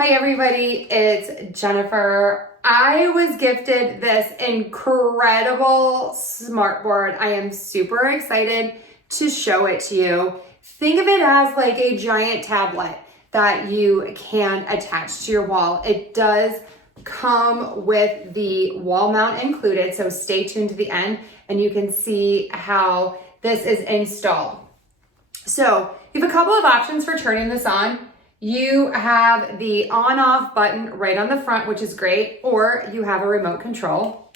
Hi everybody, it's Jennifer. I was gifted this incredible smartboard. I am super excited to show it to you. Think of it as like a giant tablet that you can attach to your wall. It does come with the wall mount included, so stay tuned to the end and you can see how this is installed. So you have a couple of options for turning this on. You have the on-off button right on the front, which is great, or you have a remote control.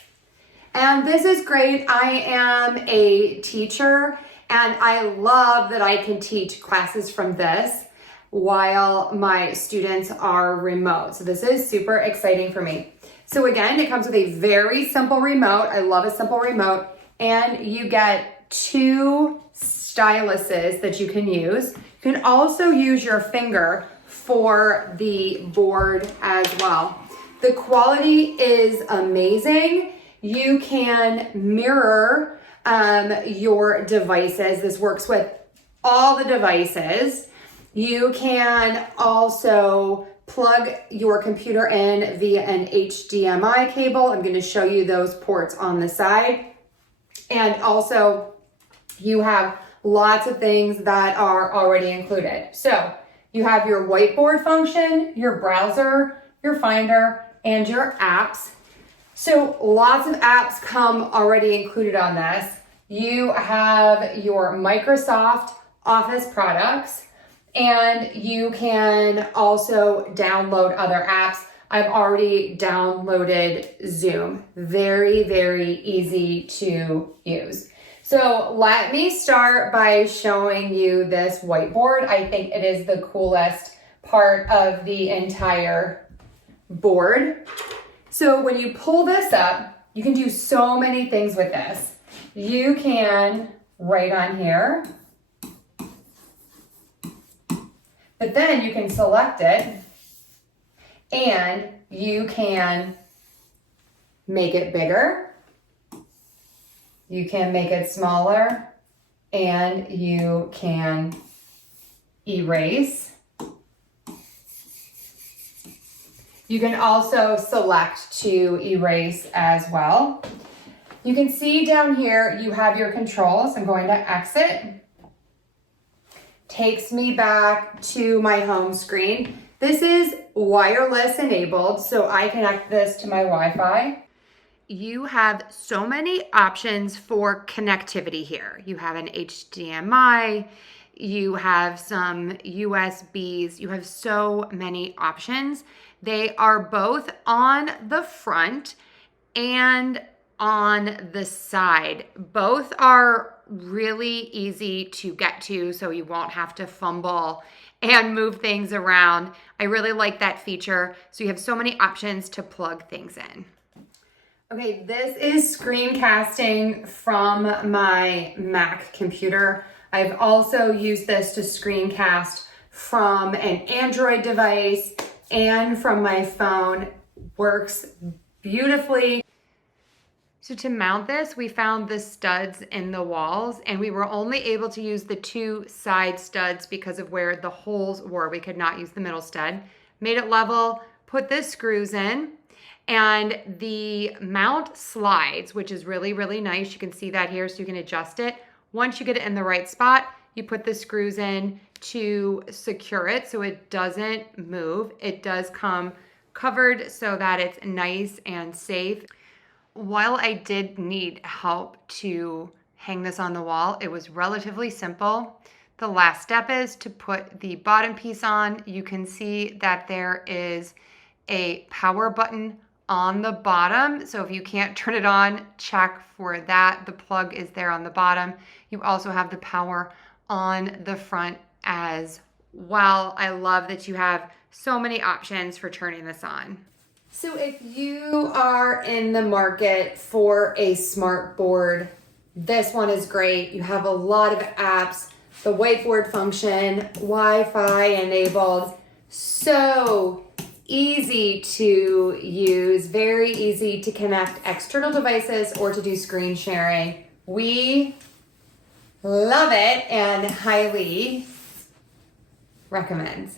And this is great. I am a teacher and I love that I can teach classes from this while my students are remote. So this is super exciting for me. So again, it comes with a very simple remote. I love a simple remote. And you get two styluses that you can use. You can also use your finger for the board as well. The quality is amazing. You can mirror your devices. This works with all the devices. You can also plug your computer in via an HDMI cable. I'm going to show you those ports on the side. And also you have lots of things that are already included. So you have your whiteboard function, your browser, your finder, and your apps. So lots of apps come already included on this. You have your Microsoft Office products, and you can also download other apps. I've already downloaded Zoom. Very, very easy to use. So let me start by showing you this whiteboard. I think it is the coolest part of the entire board. So when you pull this up, you can do so many things with this. You can write on here, but then you can select it and you can make it bigger. You can make it smaller, and you can erase. You can also select to erase as well. You can see down here you have your controls. I'm going to exit. Takes me back to my home screen. This is wireless enabled, so I connect this to my Wi-Fi. You have so many options for connectivity here. You have an HDMI, you have some USBs, you have so many options. They are both on the front and on the side. Both are really easy to get to, so you won't have to fumble and move things around. I really like that feature. So you have so many options to plug things in. Okay, this is screencasting from my Mac computer. I've also used this to screencast from an Android device and from my phone. Works beautifully. So to mount this, we found the studs in the walls, and we were only able to use the two side studs because of where the holes were. We could not use the middle stud. Made it level, put the screws in, and the mount slides, which is really, really nice. You can see that here, so you can adjust it. Once you get it in the right spot, you put the screws in to secure it so it doesn't move. It does come covered so that it's nice and safe. While I did need help to hang this on the wall, it was relatively simple. The last step is to put the bottom piece on. You can see that there is a power button on the bottom. So if you can't turn it on, check for that. The plug is there on the bottom. You also have the power on the front as well. I love that you have so many options for turning this on. So if you are in the market for a smart board, this one is great. You have a lot of apps, the whiteboard function, Wi-Fi enabled, so easy to use, very easy to connect external devices or to do screen sharing. We love it and highly recommend.